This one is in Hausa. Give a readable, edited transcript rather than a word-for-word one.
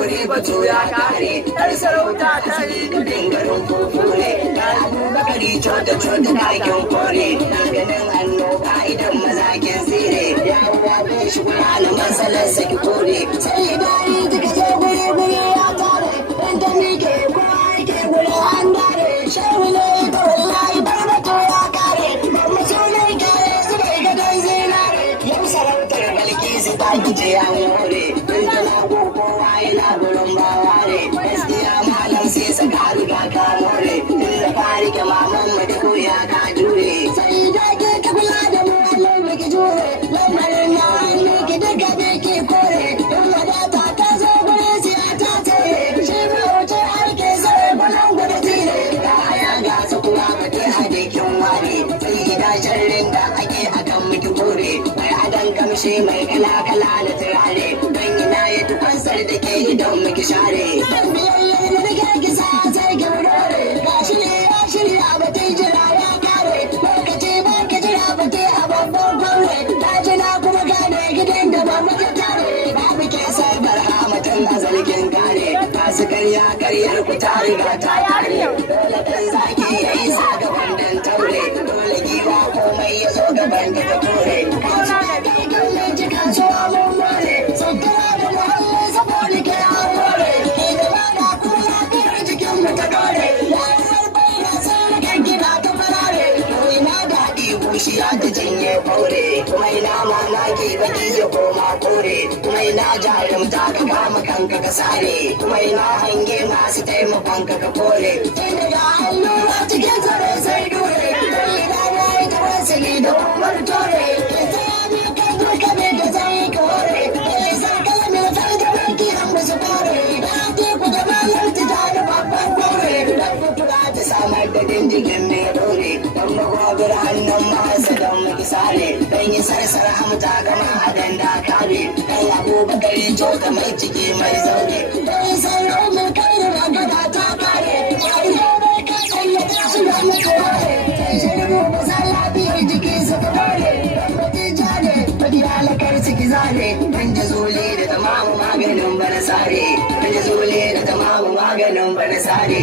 hakuri batu ya kare yar sarauta ta yi kudin garin kofure na abubakari cota takin kore na ganin annoba idan mazakin tsire ya hawa bai shi kula na matsalar saki kore sai gari duka je guri ya tare wanda mike kuma ake guri an dare shehu ne ta wallahi bar batu ya kare mamma sunan kare zubai gadon zinare yau sarautar balkisi ta gije an more kowa yana gurin bawa ne gaskiya malam sai saka riga ka more tun da fari ke maman mu da koya ka jure sai da ke ka kula da mu Allah miki jure lamarin na hannu ki duka da ke kore in wadata ta zo gure siya ta tare shi mai wuce aike sai bulan gudu tire ga haya ga su kuma ka ke hadikin ware sai da sharrin da ake akan miki kore mai adan kamshi mai kala da turare fansar da ke idan muke share biyayyar da nake kisa sai ga wurare gashi ne ya shirya ba ta jira ya kare lokaci ba ka jira ba ta a babban kwaure ta jina kuma gane gidan da ba muke tare ba muke sarbar hamatan a zargin kare ba su karyar ku ta riga ta kare dole dan zaki ya yi sa gaban dan taure dole giwa komai ya zo gaban da ta kore kashi da kai kallon jika so mun more sakara Shiya da janye kore kuma ina mamaki baki ya koma kore kuma ina jarumta ka kama kanka ka sare kuma ina hange masu taimakon ka kore tun daga allura cikin tsare sai dore kuma ina na yi tawassuli da umar tore ya tsaya ne kan duka ne da zai kore ya yi sarkar mai farda mai kiran musu kore da teku da malar ta da babban kore da fitula ta samar da dindigin mai dore don magwagwar hannun masu don muki sare don yi sarsar hamta gama adan da kare don abubakari jota mai ciki mai zaure don yi sarau mai kai da ragada ta kare yayi mai kai tsallata su da mutu ware sai shirmu ba sa lafiyar jiki su ta dore don mutu jade wadda alakar ciki zare don jazole da tamamu maganin bana sare don jazole da tamamu maganin bana sare